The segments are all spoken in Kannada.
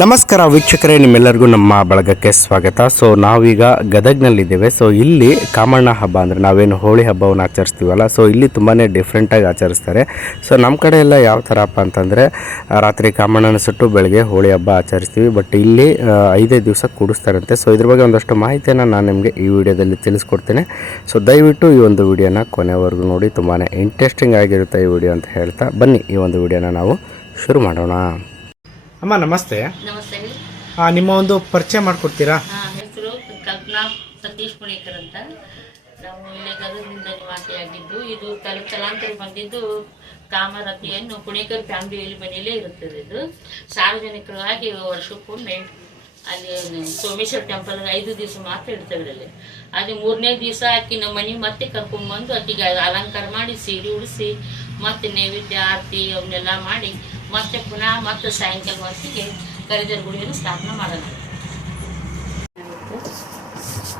ನಮಸ್ಕಾರ ವೀಕ್ಷಕರೇ, ನಿಮ್ಮೆಲ್ಲರಿಗೂ ನಮ್ಮ ಬಳಗಕ್ಕೆ ಸ್ವಾಗತ. ಸೊ ನಾವೀಗ ಗದಗ್ನಲ್ಲಿದ್ದೇವೆ. ಸೊ ಇಲ್ಲಿ ಕಾಮಣ್ಣ ಹಬ್ಬ ಅಂದರೆ ನಾವೇನು ಹೋಳಿ ಹಬ್ಬವನ್ನು ಆಚರಿಸ್ತೀವಲ್ಲ? ಸೊ ಇಲ್ಲಿ ತುಂಬಾ ಡಿಫ್ರೆಂಟಾಗಿ ಆಚರಿಸ್ತಾರೆ. ಸೊ ನಮ್ಮ ಕಡೆ ಎಲ್ಲ ಯಾವ ಥರಪ್ಪ ಅಂತಂದರೆ ರಾತ್ರಿ ಕಾಮಣ್ಣನ ಸುಟ್ಟು ಬೆಳಗ್ಗೆ ಹೋಳಿ ಹಬ್ಬ ಆಚರಿಸ್ತೀವಿ. ಬಟ್ ಇಲ್ಲಿ ಐದೈದು ದಿವಸ ಕೂಡಿಸ್ತಾರಂತೆ. ಸೊ ಇದ್ರ ಬಗ್ಗೆ ಒಂದಷ್ಟು ಮಾಹಿತಿಯನ್ನು ನಾನು ನಿಮಗೆ ಈ ವಿಡಿಯೋದಲ್ಲಿ ತಿಳಿಸ್ಕೊಡ್ತೇನೆ. ಸೊ ದಯವಿಟ್ಟು ಈ ಒಂದು ವಿಡಿಯೋನ ಕೊನೆವರೆಗೂ ನೋಡಿ. ತುಂಬಾ ಇಂಟ್ರೆಸ್ಟಿಂಗ್ ಆಗಿರುತ್ತೆ ಈ ವಿಡಿಯೋ ಅಂತ ಹೇಳ್ತಾ ಬನ್ನಿ. ಈ ಒಂದು ವಿಡಿಯೋನ ನಾವು ಶುರು ಮಾಡೋಣ. ಅಮ್ಮ ನಮಸ್ತೆ. ನಮಸ್ತೆ ಆ, ನಿಮ್ಮ ಒಂದು ಪರಿಚಯ ಮಾಡ್ಕೊಡ್ತೀರಾ? ಹಾ ಹೆಸರು ಕಲ್ಪನಾ ಸತೀಶ್ ಪುಣೇಕರ್ ಅಂತ. ನಾವು ಇಲ್ಲಿ ಗದಗದಿಂದ ನಿವಾಸಿಯಾಗಿದ್ದು ಇದು ತಲ ತಲಾಂತರ ಬಂದಿದ್ದು ಕಾಮರತಿಯನ್ನು ಪುಣೇಕರ್ ಫ್ಯಾಮಿಲಿಯಲ್ಲಿ ಮನೆಯಲ್ಲೇ ಇರುತ್ತದೆ ಇದು. ಸಾರ್ವಜನಿಕವಾಗಿ ವರ್ಷಕ್ಕೊಮ್ಮೆ ಅಲ್ಲಿ ಸೋಮೇಶ್ವರ ಟೆಂಪಲ್ ಐದು ದಿವಸ ಮಾತ್ರ ಇಡ್ತೇವೆ ಅಲ್ಲಿ. ಅದು ಮೂರನೇ ದಿವಸ ಆಕಿ ನಮ್ಮ ಮನೆ ಮತ್ತೆ ಕರ್ಕೊಂಡ್ಬಂದು ಆಕಿಗೆ ಅಲಂಕಾರ ಮಾಡಿ ಸೀರೆ ಉಡಿಸಿ ಮತ್ತೆ ನೈವೇದ್ಯ ಆರತಿ ಅವನ್ನೆಲ್ಲ ಮಾಡಿ ಮತ್ತೆ ಪುನಃ ಮತ್ತೆ ಸಾಯಂಕಾಲ ಹೊತ್ತಿಗೆ ಕರಿದರ ಗುಡಿಯನ್ನು ಸ್ಥಾಪನೆ ಮಾಡೋಣ.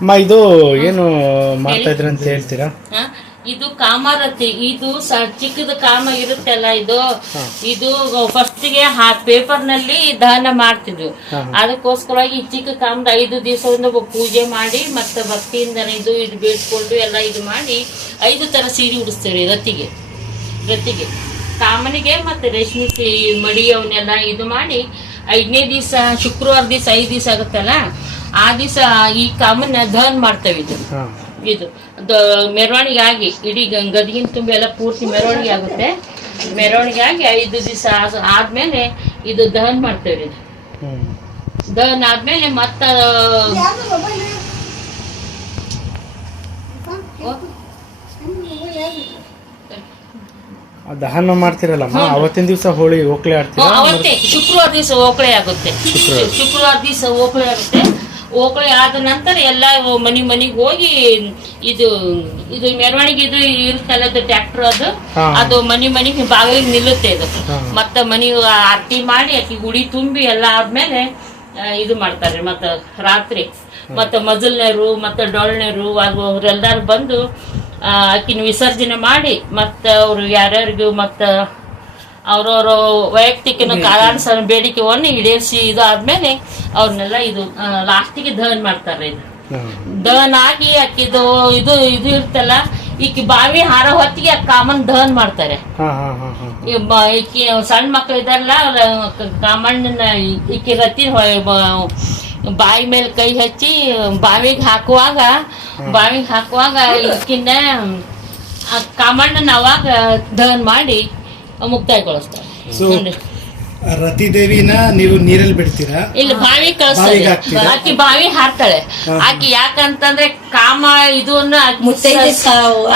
ಅಮ್ಮ ಇದು ಏನು ಮಾಡ್ತಾ ಇದ್ರ ಅಂತ ಹೇಳ್ತೀರಾ? ಇದು ಕಾಮರತಿ ಇದು ಚಿಕ್ಕದ ಕಾಮ ಇರುತ್ತಲ್ಲ ಇದು? ಇದು ಫಸ್ಟ್ಗೆ ಪೇಪರ್ನಲ್ಲಿ ದಹನ ಮಾಡ್ತಿದ್ರು. ಅದಕ್ಕೋಸ್ಕರ ಈ ಚಿಕ್ಕ ಕಾಮದ ಐದು ದಿವಸದಿಂದ ಪೂಜೆ ಮಾಡಿ ಮತ್ತೆ ಭಕ್ತಿಯಿಂದ ಇದು ಇದು ಬೇಡ್ಕೊಂಡು ಎಲ್ಲ ಇದು ಮಾಡಿ ಐದು ತರ ಸೀರೆ ಉಡಿಸ್ತೇವೆ ರತಿಗೆ. ರತಿಗೆ. ಕಾಮನಿಗೆ ಮತ್ತೆ ರೇಷ್ಮೆ ಸೀ ಮಡಿ ಅವನ್ನೆಲ್ಲ ಇದು ಮಾಡಿ ಐದನೇ ದಿವಸ ಶುಕ್ರವಾರ ದಿವಸ ಐದು ದಿವಸ ಆಗುತ್ತಲ್ಲ ಆ ದಿವಸ ಈ ಕಾಮನ್ನ ದಹನ್ ಮಾಡ್ತೇವೆ ಇದು. ಇದು. ದ- ಮೆರವಣಿಗೆ ಆಗಿ ಇಡೀ ಗ- ಗದಗಿನ ತುಂಬ ಎಲ್ಲ ಪೂರ್ತಿ ಮೆರವಣಿಗೆ ಆಗುತ್ತೆ. ಮೆರವಣಿಗೆ ಆಗಿ ಐದು ದಿವಸ ಆದ್ಮೇಲೆ ಇದು ದಹನ್ ಮಾಡ್ತೇವೆ ಇದು. ದಹನ್ ಆದ್ಮೇಲೆ ಮತ್ತ ದಹನ ಮಾಡ್ತಿರಲ್ಲಮ್ಮ? ಅವತ್ತಿನ ದಿವಸ ಹೋಳಿ ಓಕಳೆ ಆಡ್ತೀರಾ? ಅವತ್ತೇ. ಶುಕ್ರವಾರ ದಿವಸ ಓಕಳೆ ಆಗುತ್ತೆ. ಶುಕ್ರವಾರ. ದಿವಸ ಓಕಳೆ ಆಗುತ್ತೆ. ಓಕಳೆ ಆದ ನಂತರ ಎಲ್ಲ ಮನೆ ಮನೆಗೆ ಹೋಗಿ ಇದು ಇದು ಮೆರವಣಿಗೆ ಇದು ಇರುತ್ತಲ್ಲ ಅದು ಟ್ರ್ಯಾಕ್ಟರ್ ಅದು. ಅದು ಮನೆ ಮನೆಗೆ ಬಾಗಿಲಿಗೆ ನಿಲ್ಲುತ್ತೆ ಇದು ಮತ್ತೆ ಮನಿ ಆರತಿ ಮಾಡಿ ಅಕ್ಕಿ ಗುಡಿ ತುಂಬಿ ಎಲ್ಲ ಆದ್ಮೇಲೆ ಇದು ಮಾಡ್ತಾರೆ ಮತ್ತ ರಾತ್ರಿ. ಮತ್ತ ಮಜಲ್ನೇರು ಮತ್ತ ಡೊಳ್ನೇರು ಅವರೆಲ್ಲರೂ ಬಂದು ಆಕಿನ ವಿಸರ್ಜನೆ ಮಾಡಿ ಮತ್ತ ಅವ್ರು ಯಾರ್ಯಾರಿಗೂ ಮತ್ತ ಅವ್ರವ್ರ ವೈಯಕ್ತಿಕ ಬೇಡಿಕೆ. ಬೇಡಿಕೆವನ್ನು ಈಡೇರಿಸಿ ಇದು ಆದ್ಮೇಲೆ ಅವ್ರನ್ನೆಲ್ಲ ಇದು ಲಾಸ್ಟಿಗೆ ದಹನ್ ಮಾಡ್ತಾರೆ ಇದು. ದಹನ್ ಆಗಿ ಅಕ್ಕಿದು ಇದು ಇದು ಇರ್ತಲ್ಲ ಈಕಿ ಬಾವಿ ಹಾರ ಹೊತ್ತಿಗೆ ಆ ಕಾಮನ್ ದಹನ್ ಮಾಡ್ತಾರೆ. ಈಕಿ ಸಣ್ಣ ಮಕ್ಳು ಇದಾರಲ್ಲ ಕಾಮಣ್ಣನ ಈಕಿ ರತಿ ಬಾಯಿ ಮೇಲೆ ಕೈ ಹಚ್ಚಿ ಬಾವಿಗೆ ಹಾಕುವಾಗ ಬಾವಿಗೆ ಹಾಕುವಾಗ ಇದಕ್ಕಿನ್ನ ಕಾಮಣ್ಣನ ಅವಾಗ ದಹನ್ ಮಾಡಿ ಮುಕ್ತಾಯಗೊಳಿಸ್ತಾರೆ. ರತಿದೇವಿನ ನೀವು ನೀರಲ್ಲಿ ಬಿಡ್ತೀರಾ? ಇಲ್ಲಿ ಬಾವಿ ಕಳಿಸ್ತೀವಿ? ಆಕಿ ಬಾವಿ ಹಾಕ್ತಾಳೆ. ಆಕಿ ಯಾಕಂತಂದ್ರೆ ಕಾಮ ಇದು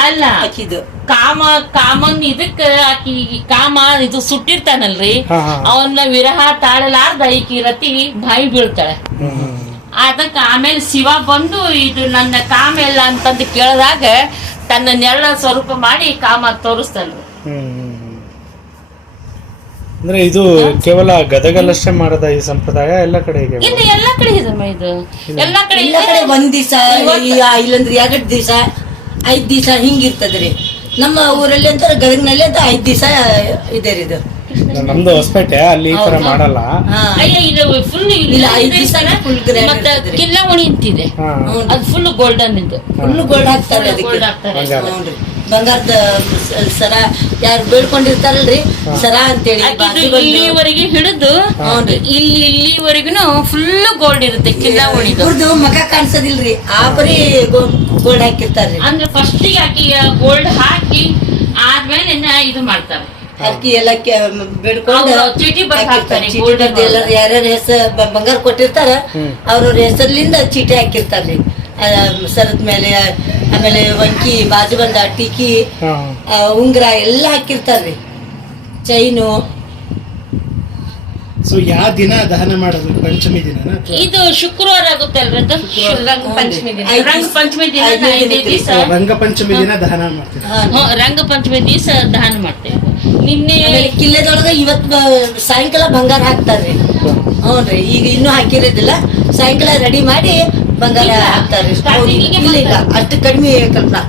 ಅಲ್ಲ. ಆಕಿದು ಕಾಮ ಕಾಮನ್ ಇದಕ್ಕ ಆಕಿ ಕಾಮ ಇದು ಸುಟ್ಟಿರ್ತಾನಲ್ರಿ. ಅವನ್ನ ವಿರಹ ತಾಳಲಾರ್ದ ಈಕಿ ರತಿ ಬಾವಿ ಬೀಳ್ತಾಳೆ. ಅದಕ್ಕೆ ಆಮೇಲೆ ಶಿವ ಬಂದು ಇದು ನನ್ನ ಕಾಮ ಎಲ್ಲ ಅಂತಂದು ಕೇಳಿದಾಗ ತನ್ನ ನೆರಳ ಸ್ವರೂಪ ಮಾಡಿ ಕಾಮ ತೋರಿಸ್ತಾನ್ರಿ ಅಂದರೆ ಇದು ಕೇವಲ ಗದಗಲ್ಲಷ್ಟೇ ಮಾಡದ ಈ ಸಂಪ್ರದಾಯ ಎಲ್ಲ ಕಡೆ ಇದೆ ಇದು ಎಲ್ಲಾ ಕಡೆ ಇದಮ್ಮ ಇದು. ಎಲ್ಲಾ ಕಡೆ ಎಲ್ಲ ಕಡೆ ಒಂದ್ ದಿವಸ ಇಲ್ಲಂದ್ರೆ ಎರಡು ದಿವಸ ಐದ್ ದಿವಸ ಹಿಂಗಿರ್ತದ್ರಿ ನಮ್ಮ ಊರಲ್ಲಿ ಅಂತ ಗದಗ್ನಲ್ಲಿ ಅಂತ ಐದ್ ದಿವಸ ಇದೆ ರೀ ಇದು. ನಮ್ದು ಹೊಸಪೇಟೆ ಅಲ್ಲಿ ಈ ತರ ಮಾಡಲ್ಲ. ಅಯ್ಯ ಇದು ಫುಲ್ ಇಲ್ಲ, ಐದ್ ಮತ್ತೆ. ಕಿಲ್ಲ ಉಣಿ ಅಂತಿದೆ. ಅದು ಫುಲ್ ಗೋಲ್ಡನ್ ಇದು. ಫುಲ್ ಗೋಲ್ಡ್ ಹಾಕ್ತಾರೆ ಅದಕ್ಕೆ. ಬಂಗಾರದ ಸರ ಯಾರು ಬೇಡ್ಕೊಂಡಿರ್ತಾರಲ್ರಿ? ಸರ ಅಂತೇಳಿ ಇಲ್ಲಿವರೆಗೆ ಹಿಡಿದು. ಇಲ್ಲಿ ಇಲ್ಲಿವರೆಗೂ ಫುಲ್ ಗೋಲ್ಡ್ ಇರುತ್ತೆ ಕಿಲ್ಲ ಉಣಿದು. ಮಗ ಕಾಣಿಸೋದಿಲ್ರಿ ಆ ಪರಿ ಗೋಲ್ಡ್ ಹಾಕಿರ್ತಾರೆ ಅಂದ್ರೆ ಫಸ್ಟಿಗೆ ಹಾಕಿ ಗೋಲ್ಡ್ ಹಾಕಿ ಆದ್ಮೇಲೆ ಇನ್ನ ಇದು ಮಾಡ್ತಾರೆ. ಅಕ್ಕಿ ಎಲ್ಲ ಬೇಡ್ಕೊಂಡು ಚೀಟಿ ಹಾಕ್ತಾರೆ, ಯಾರ್ಯಾರ ಹೆಸರು ಬಂಗಾರ ಕೊಟ್ಟಿರ್ತಾರ ಅವ್ರವ್ರ ಹೆಸರ್ಲಿಂದ ಚೀಟಿ ಹಾಕಿರ್ತಾರ್ರಿ. ಸರದ ಮೇಲೆ ಆಮೇಲೆ ವಂಕಿ ಬಾಜು ಬಂದ ಟಿಕಿ ಉಂಗುರ ಎಲ್ಲ ಹಾಕಿರ್ತಾರ್ರಿ. ಚೈನು. ಸೊ ಯಾವ ದಿನ ದಹನ ಮಾಡೋದು? ಪಂಚಮಿ ದಿನ ಇದು ಶುಕ್ರವಾರ ಆಗುತ್ತೆ ಅಲ್ರಿ ಅದು ರಂಗ ಪಂಚಮಿ ದಿನ. ರಂಗ ಪಂಚಮಿ ದಿನ ಐದನೇ ಐದೇ ದಿನಕ್ಕೆ ದಿವಸ ದಿನ ದಹನ ಮಾಡ್ತೀವಿ. ರಂಗ ಪಂಚಮಿ ದಿವಸ ದಹನ ಮಾಡ್ತೇವೆ. ನಿನ್ನೆ ಕಿಲ್ಲೆದೊಳಗ ಇವತ್ ಬ- ಸಾಯಂಕಾಲ ಬಂಗಾರ ಹಾಕ್ತಾರ್ರಿ. ಹ್ಞೂ ರೀ ಈಗ ಇನ್ನೂ ಹಾಕಿರೋದಿಲ್ಲ. ಸಾಯಂಕಾಲ ರೆಡಿ ಮಾಡಿ ಬಂಗಾರ ಇಲ್ಲ. ಹಾಕ್ತಾರೆ. ಇಲ್ಲ ಅಷ್ಟು ಕಡಿಮೆ ಕಲ್ಪನಾ?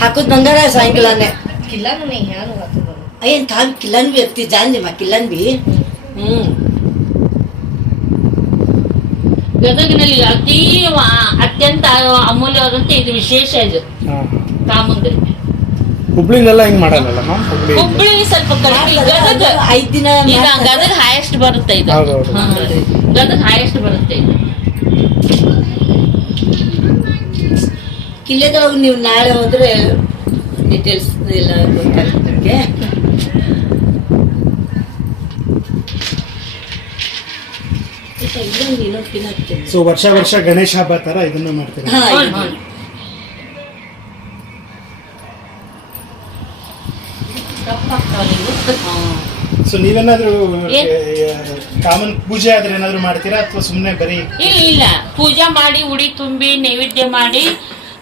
ಹಾಕೋದ್ ಬಂಗಾರ ಸಾಯಂಕಾಲನೇ ಏನ್ ತಾವ್ ಕಿಲ್ಲನ್ ಬಿ ಅತ್ತಿ ಜಾನ್ದಿ ಮಾ ಕಿಲ್ಲನ್ ಬಿ ಹ್ಮ್. ಗದಗಿನಲ್ಲಿ ಅತಿ ಅತ್ಯಂತ ಅಮೂಲ್ಯವಾದಂತ ಇದು ವಿಶೇಷ ಇದು. ಕಾಮಂಗರಿ ಹುಬ್ಳಿಲೆಲ್ಲ ಹಿಂಗ್ ಮಾಡಲ್ಲ ಹುಬ್ಳಿ ಸ್ವಲ್ಪ ಗದಗ ಐದ್ ದಿನ ಈಗ. ಗದಗ ಹೈಯೆಸ್ಟ್ ಬರುತ್ತೆ ಇದು. ಗದಗ ಹೈಯೆಸ್ಟ್ ಬರುತ್ತೆ ಇದು. ಕಿಲ್ಲೆದೊಳಗೆ ನೀವು ನಾಳೆ ಹೋದ್ರೆ ಡೀಟೇಲ್ಸ್ ಎಲ್ಲ ಹಾಕ್ತೀನಿ. ಸೊ ವರ್ಷ ವರ್ಷ ಗಣೇಶ ಹಬ್ಬ ತರ ಇದನ್ನ ಮಾಡ್ತೀರಾ ಹಾ, ಹೌದು, ಇದು. ಹೌದು. ತಪ್ಪಾಗ್ತಾವಲ್ಲ ಇವು? ಹಾ. ಸೊ ನೀವೇನಾದ್ರೂ ಕಾಮನ್ ಪೂಜೆ ಆದ್ರೆ ಏನಾದ್ರು ಮಾಡ್ತೀರಾ ಅಥವಾ ಸುಮ್ಮನೆ ಬರೀ ಇಲ್ಲ ಇಲ್ಲ. ಪೂಜಾ ಮಾಡಿ ಉಡಿ ತುಂಬಿ ನೈವೇದ್ಯ ಮಾಡಿ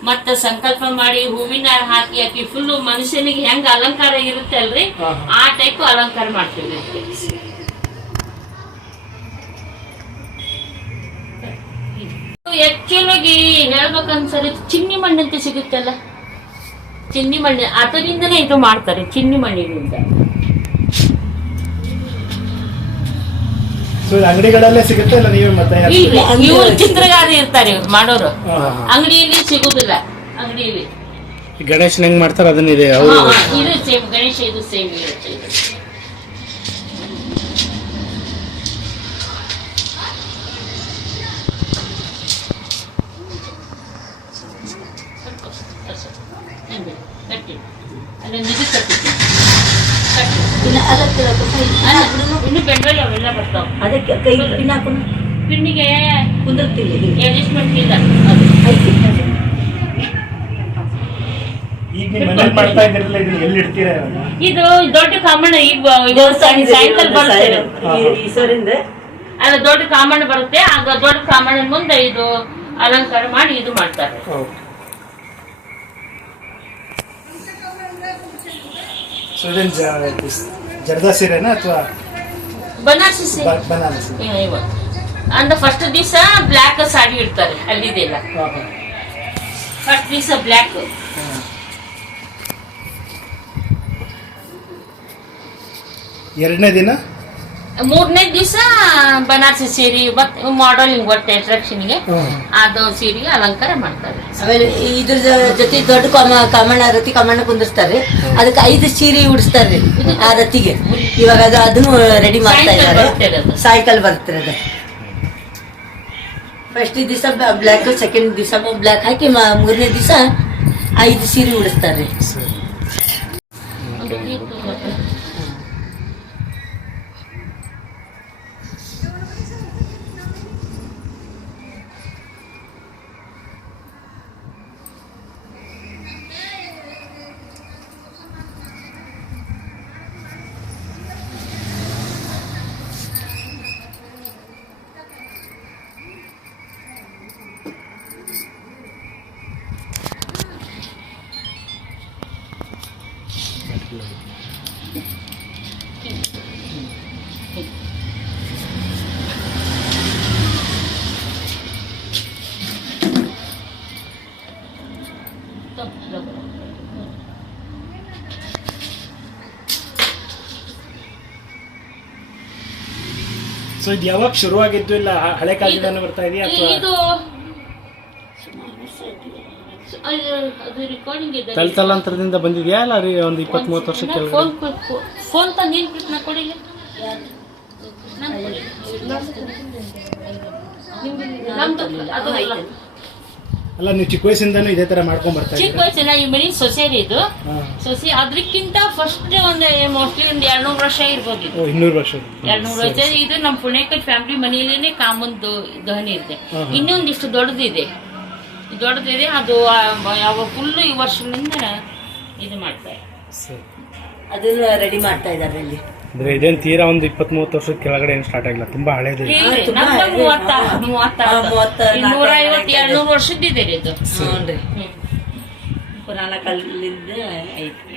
ಮತ್ತ ಸಂಕಲ್ಪ ಮಾಡಿ ಹೂವಿನ ಹಾಕಿ ಹಾಕಿ ಫುಲ್ ಮನುಷ್ಯನಿಗೆ ಹೆಂಗ ಅಲಂಕಾರ ಇರುತ್ತೆ ಅಲ್ರಿ? ಆ ಟೈಪ್ ಅಲಂಕಾರ ಮಾಡ್ತೀವಿ ಹೆಚ್ಚಿನಾಗಿ ಹೇಳ್ಬೇಕನ್ಸರಿ ಚಿನ್ನಿ ಮಣ್ಣಂತೆ ಸಿಗುತ್ತಲ್ಲ? ಚಿನ್ನಿ ಮಣ್ಣು ಅದರಿಂದನೇ ಇದು ಮಾಡ್ತಾರೆ ಚಿನ್ನಿ ಮಣ್ಣಿನಿಂದ. ಅಂಗಡಿಗಳಲ್ಲೇ ಸಿಗುತ್ತೆ ಇಲ್ಲ ನೀವೇ ಮತ್ತೆ ಇಲ್ಲ ಇವರು ಚಿತ್ರಗಾರ ಇರ್ತಾರೆ ಮಾಡೋರು. ಅಂಗಡಿಯಲ್ಲಿ ಸಿಗುದಿಲ್ಲ ಅಂಗಡಿಯಲ್ಲಿ. ಗಣೇಶನ್ ಹೆಂಗ್ ಮಾಡ್ತಾರೆ? ಅದನ್ನಿದೆ ಇದೆ ಅವರು ಇದು ಸೇಮ್ ಗಣೇಶ ಇದು ಸೇಮ್ ಇರುತ್ತೆ ಇದು. ಹಿಂಗೆ ಕಟ್ಟಿ ಅಲ್ಲೊಂದು ಇದು ಕಟ್ಟಿದ್ದೀನಿ ಕಟ್ಟಿ ಇನ್ನ ಬೆಂಡಲ್ಲಿ ಅವೆಲ್ಲ ಬರ್ತಾವ. ಅದಕ್ಕೆ ಕೈ ಪಿನ್ ಹಾಕೊಂಡು ಪಿನ್ನಿಗೆ ಕುಂದಿರ್ತೀವಿ. ಅಡ್ಜಸ್ಟ್ಮೆಂಟ್ ಇಲ್ಲ. ಅದು ಇದು ದೊಡ್ಡ ಕಾಮಣ್ಣ ಈಗ ಸಾಯಂಕಾಲ ಬರುತ್ತೆ. ಅಲ್ಲ ದೊಡ್ಡ ಕಾಮಣ್ಣ ಬರುತ್ತೆ. ಆಗ ದೊಡ್ಡ ಕಾಮಣ್ಣ ಮುಂದೆ ಇದು ಅಲಂಕಾರ ಮಾಡಿ ಇದು ಮಾಡ್ತಾರೆ. ಜ- ಜರ್ದಾ ಸೀರೆನಾ ಅಥವಾ ಬನಾರಸಿ ಸೀರೆ. ಬನಾರಸಿ? ಅಂದ್ರೆ ಫಸ್ಟ್ ದಿವಸ ಬ್ಲ್ಯಾಕ್ ಸಾಡಿ ಇಡ್ತಾರೆ ಅಲ್ಲಿದೆಲ್ಲ. ಫಸ್ಟ್ ದಿವಸ ಬ್ಲ್ಯಾಕ್ ಎರಡನೇ ದಿನ? ಮೂರನೇ ದಿವಸ ಬನಾರಸಿ ಸೀರೆ ಮತ್ತೆ ಮಾಡಲಿಂಗ್ ಒಟ್ಟು ಅಟ್ರಾಕ್ಷನ್ಗೆ ಅದು ಸೀರೆಗೆ ಅಲಂಕಾರ ಮಾಡ್ತಾರೆ. ಆಮೇಲೆ ಇದ್ರ ಜೊತೆ ದೊಡ್ಡ ಕಾಮ ಕಮಣ ರತಿ ಕಮಣ ಕುಂದಿರ್ತಾರೆ. ಅದಕ್ಕೆ ಐದು ಸೀರೆ ಉಡಿಸ್ತಾರೆ ಆ ರತಿಗೆ. ಇವಾಗ ಅದು ಅದನ್ನು ರೆಡಿ ಮಾಡ್ತಾ ಸಾಯಂಕಾಲ ಇದ್ದಾರೆ. ಸಾಯಂಕಾಲ ಬರುತ್ತೆ ಅದು. ಫಸ್ಟ್ ದಿವಸ ಬ್ಲ್ಯಾಕ್ ಸೆಕೆಂಡ್ ದಿವಸ ಬ್ಲ್ಯಾಕ್ ಹಾಕಿ ಮ- ಮೂರನೇ ದಿವಸ ಐದು ಸೀರೆ ಉಡಿಸ್ತಾರೆ. ಸೊ ಇದು ಯಾವಾಗ ಶುರುವಾಗಿದ್ದು ಇಲ್ಲ ಹಳೆ ಕಾಲದಿಂದ ಬರ್ತಾ ಇದೆಯಾ ಅಥವಾ? ಅದು ರೆಕಾರ್ಡಿಂಗ್ ಇದೆ ಬಂದಿದ್ಯಾ ಅಲ್ಲ ರೀ ಒಂದು ಇಪ್ಪತ್ತ್ ಮೂವತ್ತು ವರ್ಷ ಕೆಳಗಡೆ? ಫೋನ್ ಫೋನ್ ತಂದು ಏನು ಪ್ರಶ್ನೆ ಕೊಡಿಲ್ಲ ನಮ್ದು ಅದು ಇಲ್ಲ. ಅಲ್ಲ. ನೀವು ಚಿಕ್ಕ ವಯಸ್ಸಿಂದ ಇದೇ ತರ ಮಾಡ್ಕೊಂಡ್ ಬರ್ತಾ ಚಿಕ್ಕ ಇದ್ದೀರಾ? ವಯಸ್ಸಿನ ಈ ಮನೆ ಸೊಸೆರಿ ಇದು. ಸೊಸಿ ಸೊಸೆ ಅದಕ್ಕಿಂತ ಫಸ್ಟ್ ಒಂದು ಮೋಸ್ಟ್ಲಿ ಒಂದು ಎರಡ್ನೂರು ವರ್ಷ ಇರ್ಬೋದು ಇದು. ಓ ಇನ್ನೂರು ವರ್ಷ ಎರಡ್ನೂರು ವರ್ಷ. ಇದು ನಮ್ಮ ಪುಣೇಕ ಫ್ಯಾಮಿಲಿ ಮನೆಯಲ್ಲೇನೆ ಕಾಮನ್ ದಹನ ಇದೆ. ಇನ್ನೊಂದಿಷ್ಟು ದೊಡ್ಡದಿದೆ. ದೊಡ್ಡದಿದೆ ಅದು ಯಾವ ಫುಲ್ ಈ ವರ್ಷದಿಂದ ಇದು ಮಾಡ್ತಾರೆ. ಅದನ್ನ ಅದನ್ನು ರೆಡಿ ಮಾಡ್ತಾ ಇದ್ದಾರೆ ಇಲ್ಲಿ ಅಂದ್ರೆ ಇದೇನು ತೀರಾ ಒಂದು ಇಪ್ಪತ್ತ್ ಮೂವತ್ತು ವರ್ಷದ ಕೆಳಗಡೆ ಏನು ಸ್ಟಾರ್ಟ್ ಆಗಿಲ್ಲ ತುಂಬಾ ಹಳೇದು ನೂರ ಐವತ್ತು ಇದೆ. ಎರಡ್ನೂರು ವರ್ಷದ್ದಿದೆ ರೀ ಇದು. ಹ್ಞೂ ಪುರಾಣ ಕಾಲದಿಂದ ಐತಿ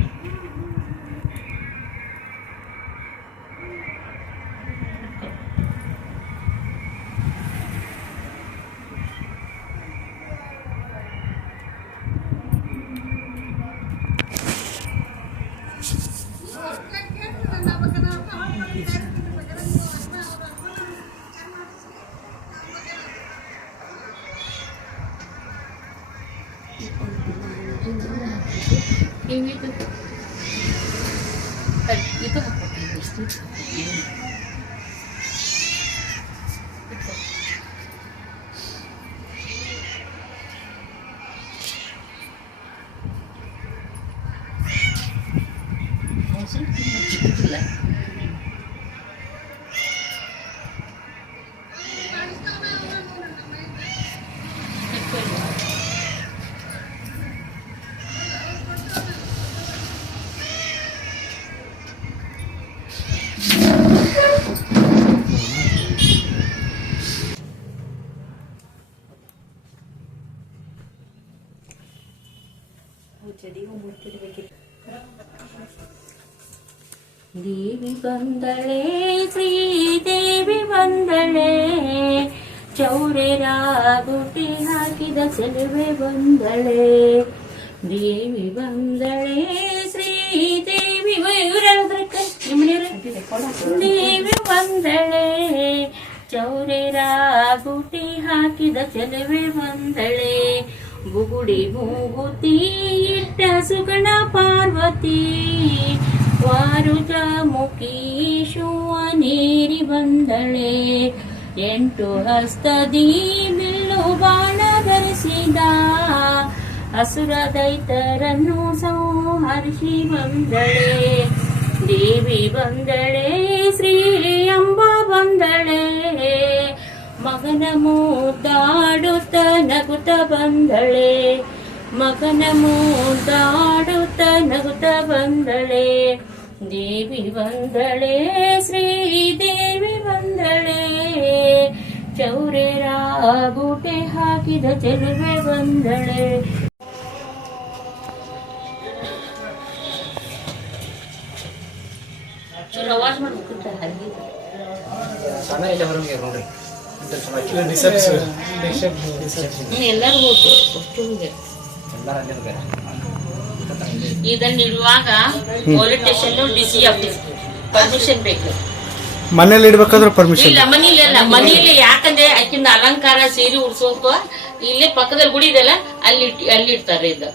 ಬಿಟ್ಟಿತ್ತು ಅದು ಕಟ್ಟಿ ಬರ್ತುಂಟು ಇದು ಇದು ದೇವಿ ಬಂದಳೆ, ಶ್ರೀದೇವಿ ಬಂದಳೆ. ಚೌರೆ ಗುಟಿ ಹಾಕಿದ ಸೆಲುವೆ ಬಂದಳೆ. ದೇವಿ ಬಂದಳೆ, ಶ್ರೀದೇವಿ ದೇವಿ ಬಂದಳೆ, ಚೌರೆ ಗುಟಿ ಹಾಕಿದ ಸೆಲುವೆ ಬಂದಳೆ. ಬುಗುಡಿ ಮೂಗುತಿ, ಇಟ್ಟ ಸುಗಣ ಪಾರ್ವತಿ. ಮುಖಿ ನೀರಿ ಬಂದಳೆ. ಎಂಟು ಹಸ್ತದಿ ಬಿಲ್ಲು ಬಾಣ ಧರಿಸಿದ. ಹಸುರ ದೈತರನ್ನು ಸಂಹರಿಸಿ ಬಂದಳೆ. ದೇವಿ ಬಂದಳೆ, ಶ್ರೀ ಅಂಬ ಬಂದಳೆ. ಮಗನ ಮೂದಾಡುತ್ತ ನಗುತ ಬಂದಳೆ. ಮಗನ ಮೂದಾಡುತ್ತ ನಗುತ ಬಂದಳೆ. ದೇವಿ ಬಂದಳೆ ಶ್ರೀದೇವಿ ವಂದಳೆ. ಚೌರೆ ರಾಗುಟೆ ಹಾಕಿದ ಚೆಲುವೆ ವಂದಳೆ. ಚಲೋ ಅವಾಜ್ ಮಾಡ್ಬೇಕಂತ ಹಂಗೆ ಹ್ಮ್, ಎಲ್ಲರೂ ಹೋಗ್ತಾರೆ ಅಷ್ಟು ಹೋಗ್ಯಾರ. ಇದನ್ನ ಇಡುವಾಗ police station D C office permission ಬೇಕು. ಮನೇಲಿ ಇಡ್ಬೇಕಾದ್ರೆ ಪರ್ಮಿಷನ್ ಇಲ್ಲ ಮನೇಲಿ ಅಲ್ಲ ಮನೇಲಿ ಯಾಕಂದ್ರೆ ಅಕ್ಕಿಂದ ಅಲಂಕಾರ ಸೀರೆ ಉಡ್ಸೋಕ ಇಲ್ಲೇ ಪಕ್ಕದಲ್ಲಿ ಗುಡಿ ಇದೆಲ್ಲ ಅಲ್ಲಿ ಅಲ್ಲಿ ಇಡ್ತಾರೆ ಇದು.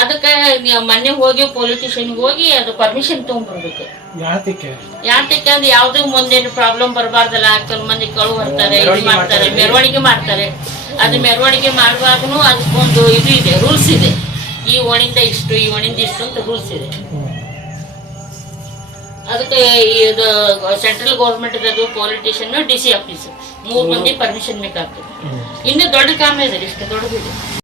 ಅದಕ್ಕ ನೀವು ಮೊನ್ನೆ ಹೋಗಿ ಪೊಲೀಸ್ ಸ್ಟೇಷನ್ಗೆ ಹೋಗಿ ಅದು ಪರ್ಮಿಷನ್ ತಗೊಂಡ್ಬರ್ಬೇಕು. ಯಾತಕ್ಕೆ? ಯಾತಕ್ಕೆ ಅಂದ್ರೆ ಯಾವ್ದು ಮುಂದೇನು ಪ್ರಾಬ್ಲಮ್ ಬರಬಾರ್ದಲ್ಲ ಕೆಲವು ಮಂದಿ ಕಳು ಬರ್ತಾರೆ ಇದು ಮಾಡ್ತಾರೆ ಮೆರವಣಿಗೆ ಮಾಡ್ತಾರೆ. ಅದು ಮೆರವಣಿಗೆ ಮಾಡುವಾಗನು ಅದಕ್ಕೊಂದು ಇದು ಇದೆ ರೂಲ್ಸ್ ಇದೆ. ಈ ಒಣಿಂದ ಇಷ್ಟು ಈ ಒಣಿಂದ ಇಷ್ಟು ಅಂತ ರೂಲ್ಸ್ ಇದೆ ಅದಕ್ಕೆ ಇದು ಸೆಂಟ್ರಲ್ ಗೌರ್ಮೆಂಟ್ ಅದು ಪೊಲಿಟಿಷಿಯನ್ ಡಿ ಸಿ ಆಫೀಸ್. ಮೂರು ಮಂದಿ ಪರ್ಮಿಷನ್ ಬೇಕಾಗ್ತದೆ. ಇನ್ನು ದೊಡ್ಡ ಕಾಮ ಇದೆ ಇಷ್ಟು ದೊಡ್ಡದಿದೆ.